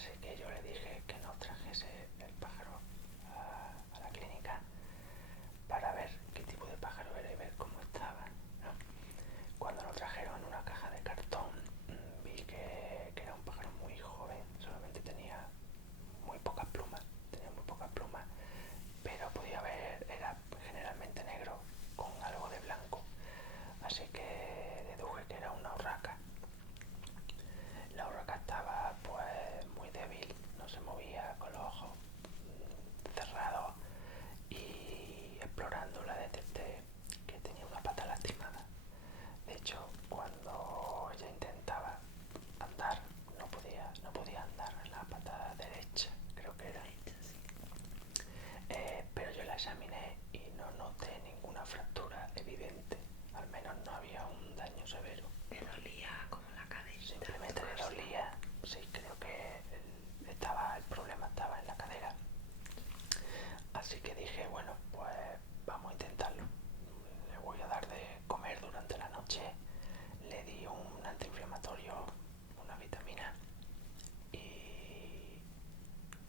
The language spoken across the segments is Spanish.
Así que yo le dije que nos trajese el pájaro a la clínica para ver qué tipo de pájaro era y ver cómo estaba, ¿no? Cuando lo trajeron en una caja de cartón, vi que era un pájaro muy joven, solamente tenía muy pocas plumas, pero podía ver, era generalmente negro con algo de blanco, así que deduje que era una urraca. La urraca estaba pues muy débil, no se movía, con los ojos cerrados, y explorándola detecté que tenía una pata lastimada. De hecho, cuando ella intentaba andar, no podía andar en la pata derecha, creo que era. Pero yo la examiné y no noté ninguna fractura evidente, al menos no había un daño severo. Te dolía como la cadera. Simplemente le dolía, sí, creo que el problema estaba en la cadera. Así que dije, bueno, pues vamos a intentarlo. Le voy a dar de comer durante la noche, le di un antiinflamatorio, una vitamina, y,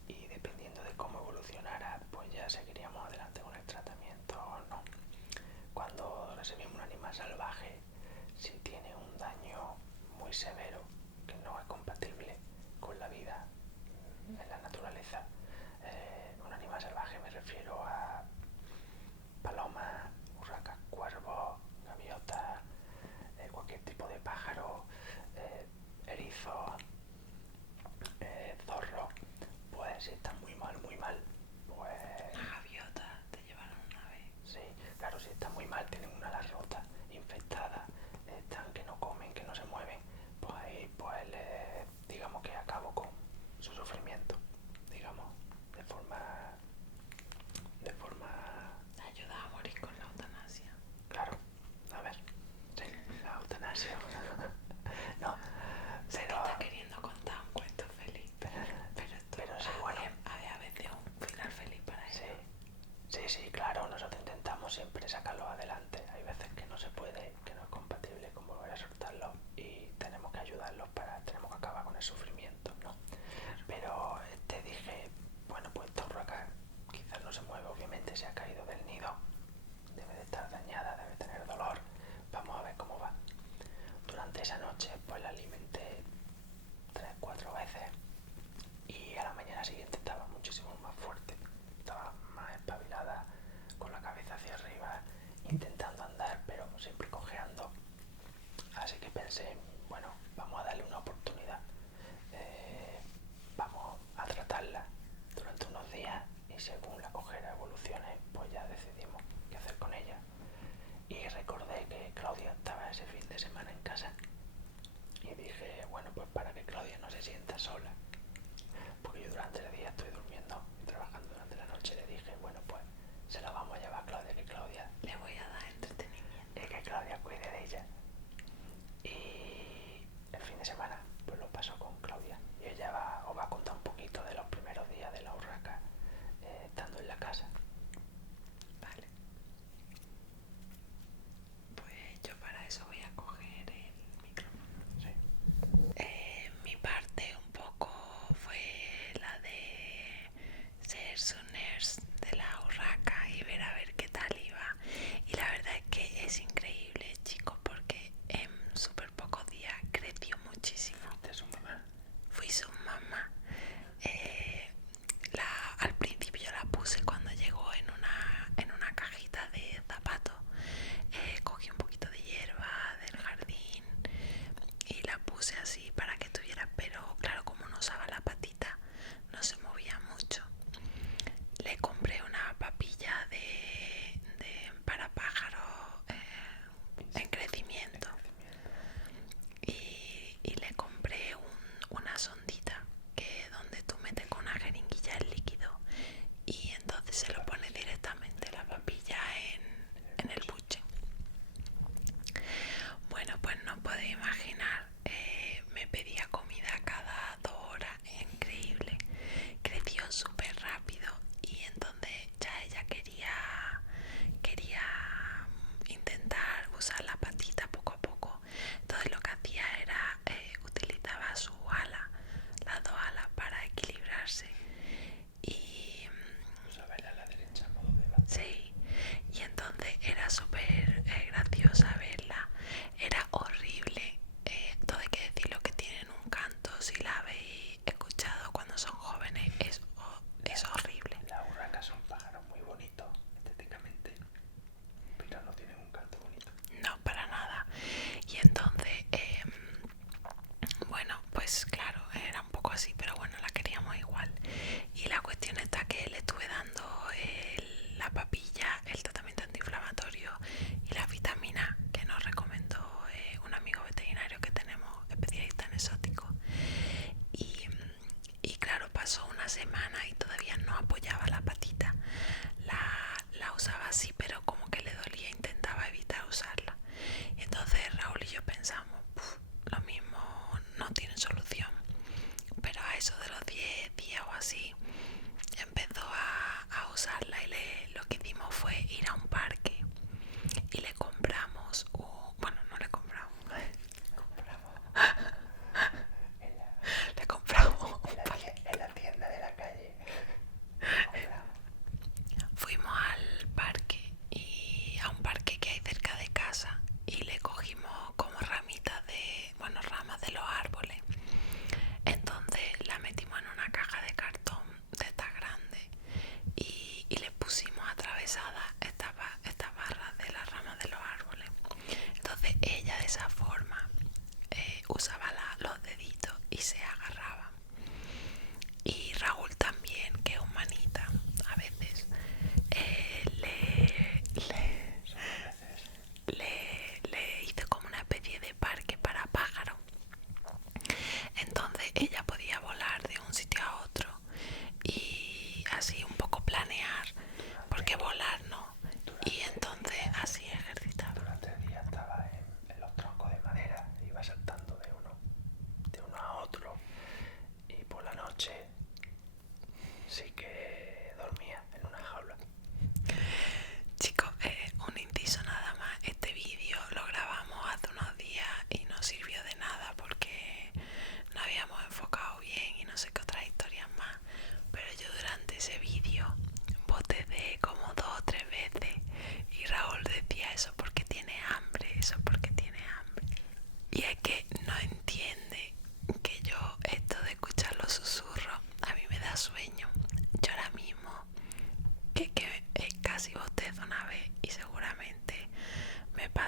y dependiendo de cómo evolucionara, pues ya seguiríamos adelante con el tratamiento o no. Cuando recibimos un animal salvaje, si tiene un daño muy severo que no es compatible con la vida en la naturaleza, un animal salvaje me refiero a palomas, urracas, cuervos, gaviotas, cualquier tipo de pájaro, erizo, zorro, pues si están muy mal, pues Una gaviota te llevaron una vez. sí, claro, si están muy mal, tienen una ala rota, infectada, están que no comen, que no se mueven, pues ahí pues digamos que acabo con su sufrimiento, digamos, de forma de forma Ayuda a morir con la eutanasia. claro, a ver, sí, la eutanasia. No, Sé que pero está queriendo contar un cuento feliz, pero esto pero sí, bueno, hay a veces un final feliz para sí, ellos. sí, claro, nosotros intentamos siempre sacarlo adelante. Hay veces que no se puede, que no es compatible con volver a soltarlo y tenemos que ayudarlos tenemos que acabar con el sufrimiento, ¿no? Pero te dije, bueno, pues esta urraca quizás no se mueve, obviamente se ha caído del nido, debe de estar dañada, debe tener dolor, vamos a ver cómo va. Durante esa noche pues la alimenté 3, 4 veces y a la mañana siguiente estaba muchísimo más fuerte, estaba más espabilada, con la cabeza hacia arriba, intentando andar, pero siempre cojeando. Así que pensé, bueno, vamos a darle una oportunidad, vamos a tratarla durante unos días y según la cojera evolucione, pues ya decidimos qué hacer con ella. Y recordé que Claudia estaba ese fin de semana en casa y dije, bueno, pues para que Claudia no se sienta sola, porque yo durante el día estoy durmiendo y trabajando durante la noche, le dije, bueno, pues se la vamos a llevar a Claudia, que Claudia, Le voy a dar entretenimiento. que Claudia cuide de ella. Y el fin de semana pues lo paso con Claudia y ella os va a contar un poquito de los primeros días de la urraca estando en la casa. Vale. Pues yo para eso voy a coger el micrófono. Sí. Mi parte un poco fue la de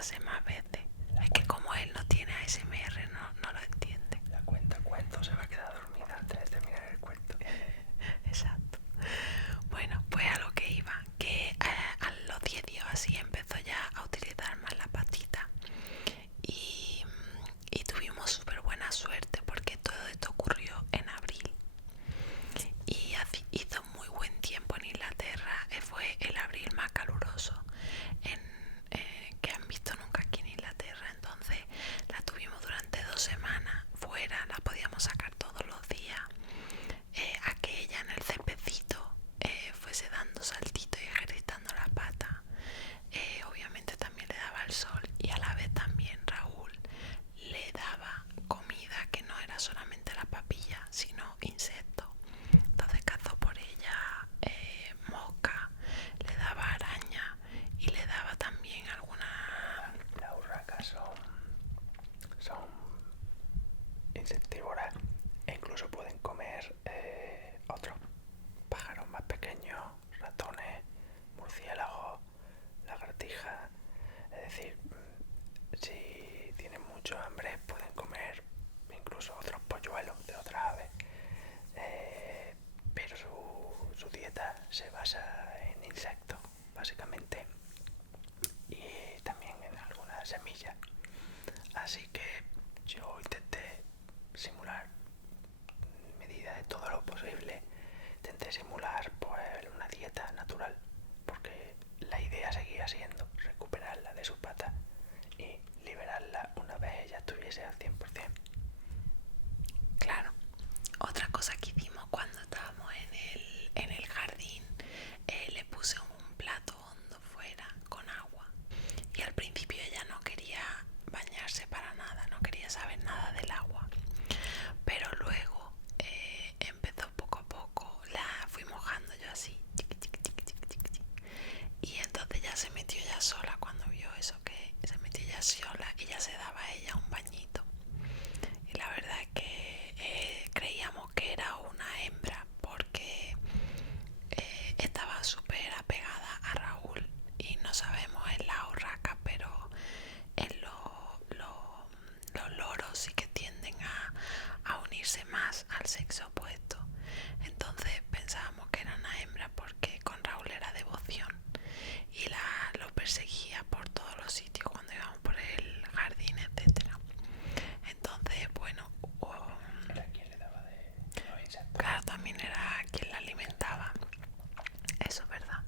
hace más veces. Es que como él no tiene ASMR, no lo entiende. La cuenta cuento se va a quedar dormida antes de terminar el cuento. Exacto. Bueno, pues a lo que iba, que a los 10 días así empezó ya a utilizar más la patita y tuvimos súper buena suerte porque todo esto ocurrió en abril y hizo muy buen tiempo en Inglaterra. Fue el abril más caluroso que han visto nunca aquí en Inglaterra. Entonces la tuvimos durante 2 semanas fuera, la podíamos sacar todos los días a que ella en el cempecito fuese dando saltitos y ejercitando la pata. Obviamente también le daba el sol y a la vez también Raúl le daba comida que no era solamente la papilla sino insectos. Entonces cazó por ella mosca, le daba araña y le daba también alguna... Las urracas son insectívoras e incluso pueden comer otros pájaros más pequeños, ratones, murciélagos, lagartijas. Es decir, si tienen mucho hambre pueden comer incluso otros polluelos de otras aves. Pero su dieta se basa en insectos, básicamente, y también en algunas semillas. Así que yo intenté simular, medida de todo lo posible, intenté simular pues una dieta natural, porque la idea seguía siendo recuperarla de su pata y liberarla una vez ella estuviese al 100%. Claro. Otra cosa que hicimos cuando estábamos en el jardín, le puse un plato hondo fuera con agua y al principio ella no quería bañarse para nada, no quería saber nada del agua, pero luego empezó poco a poco, la fui mojando yo así y entonces ya se metió ya sola cuando vio eso, que se metió ya sola y ya se daba a ella un bañito. Y la verdad es que creíamos que era una hembra porque estaba súper apegada a Raúl y no sabemos en la urraca, pero en los loros sí que tienden a unirse más al sexo opuesto. Entonces pensábamos que era una hembra porque con Raúl era devoción y lo perseguía por todos los sitios cuando íbamos por el jardín, etcétera. Entonces, bueno, Era quien le daba de los insectos. claro, también era quien la alimentaba. Eso es verdad.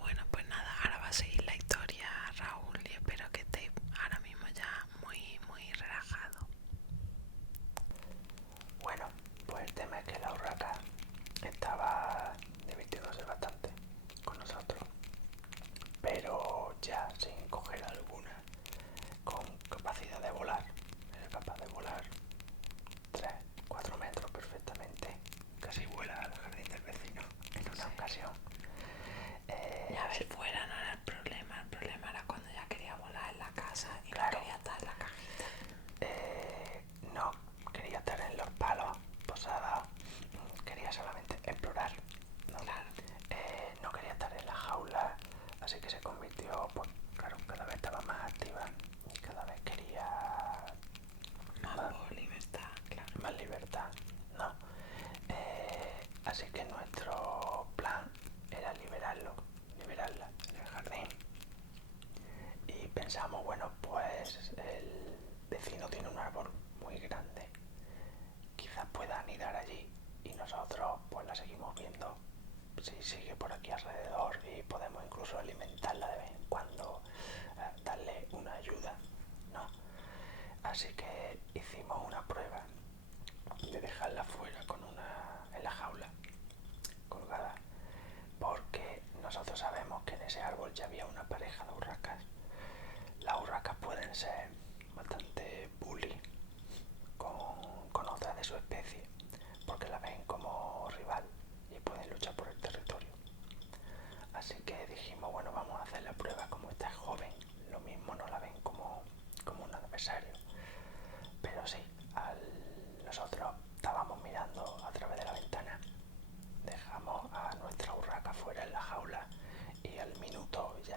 Bueno, pues nada, ahora va a seguir la historia Raúl y espero que esté ahora mismo ya muy relajado. Bueno, pues el tema es que la urraca estaba divirtiéndose bastante con nosotros, pero ya sin coger alguna, con capacidad de volar. Era capaz de volar 3-4 metros perfectamente. Casi vuela al jardín del vecino en una ocasión. Y a ver, fuera no era el problema era cuando ya quería volar en la casa y Claro. no quería estar en la cajita. No quería estar en los palos posados, quería solamente explorar, ¿no? Claro. No quería estar en la jaula, así que se convirtió, pues claro, cada vez estaba más activa y cada vez quería Más libertad, claro. más libertad, ¿no? Así que nuestro plan era liberarla en el jardín. Y pensamos, bueno, pues el vecino tiene un árbol muy grande, quizás pueda anidar allí y nosotros pues la seguimos viendo si sigue por aquí alrededor y podemos incluso alimentarla de vez en cuando, darle una ayuda, ¿no? Así que hicimos una prueba de dejarla fuera en la jaula colgada, porque nosotros sabemos que en ese árbol ya había una pareja de urracas. Las urracas pueden ser bastante bully con otras de su especie, porque la ven como rival y pueden luchar por el territorio. Así que dijimos, bueno, vamos a hacer la prueba, como esta es joven, lo mismo no la ven como un adversario. Pero sí, nosotros estábamos mirando a través de la ventana, dejamos a nuestra urraca fuera en la jaula y al minuto ya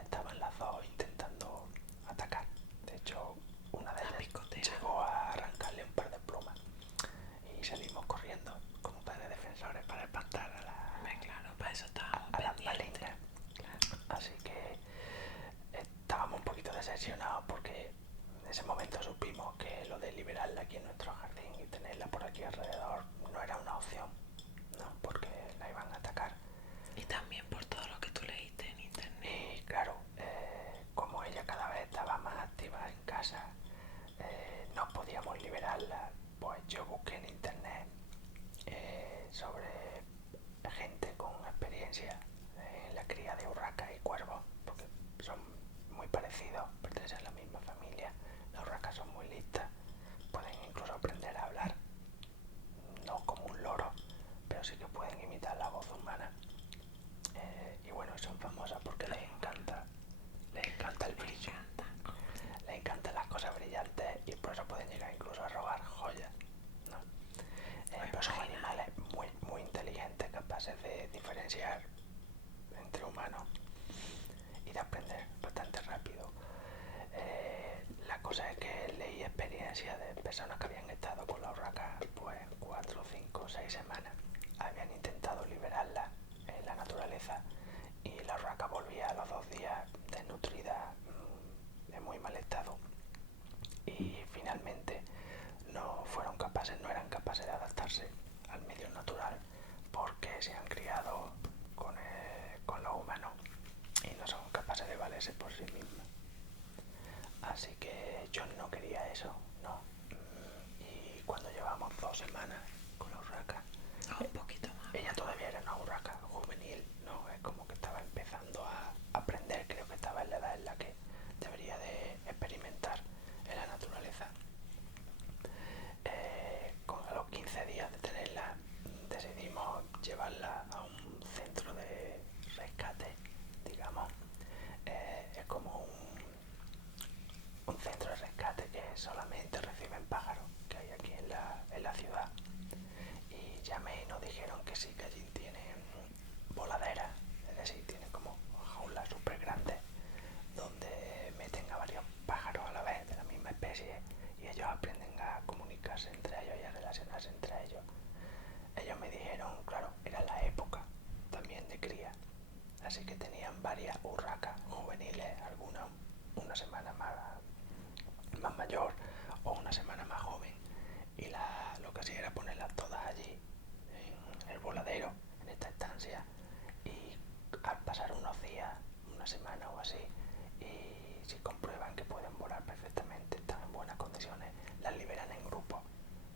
No, porque en ese momento supimos que lo de liberarla aquí en nuestro jardín y tenerla por aquí alrededor no era una opción, ¿no? Porque la iban a atacar. Y también por todo lo que tú leíste en internet. Y claro, como ella cada vez estaba más activa en casa, no podíamos liberarla, pues yo busqué en internet sobre gente con experiencia en la cría de urracas y cuervos, porque son muy parecidos, pertenecen a la misma familia. Las urracas son muy listas, pueden incluso aprender a hablar, no como un loro, pero sí que pueden imitar la voz humana. Y bueno, son famosas porque les encanta el brillo, les encantan las cosas brillantes y por eso pueden llegar incluso a robar joyas, ¿no? Pero son animales muy, muy inteligentes, capaces de diferenciar entre humanos y de aprender bastante rápido. La cosa es que leí experiencias de personas que habían estado con la urraca pues 4, 5, 6 semanas. Habían intentado liberarla en la naturaleza y la urraca volvía a los 2 días desnutrida, en muy mal estado. Y finalmente no eran capaces de adaptarse al medio natural porque se han criado con los humanos y no son capaces de valerse por sí mismas. Así que yo no quería eso, no. Y cuando llevamos 2 semanas con la urraca, Un poquito más. ella todavía era una urraca juvenil, no es como que estaba empezando a aprender, creo que estaba en la edad en la que debería de experimentar en la naturaleza. A los 15 días de tenerla decidimos llevarla a un centro de rescate, digamos. Es como un centro de rescate que solamente reciben pájaros que hay aquí en la ciudad. Y llamé y nos dijeron que sí, que allí tienen voladeras, es decir, tienen como jaulas súper grandes donde meten a varios pájaros a la vez de la misma especie y ellos aprenden a comunicarse entre ellos y a relacionarse entre ellos. Ellos me dijeron, claro, era la época también de cría, así que tenían varias urracas juveniles, algunas una semana más mayor o una semana más joven, y lo que hacía era ponerlas todas allí en el voladero, en esta estancia, y al pasar unos días, una semana o así, y si comprueban que pueden volar perfectamente, están en buenas condiciones, las liberan en grupo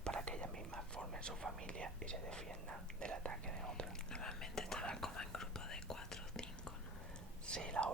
para que ellas mismas formen su familia y se defiendan del ataque de otras. Normalmente estaban como en grupos de 4 o 5, ¿no? Sí, las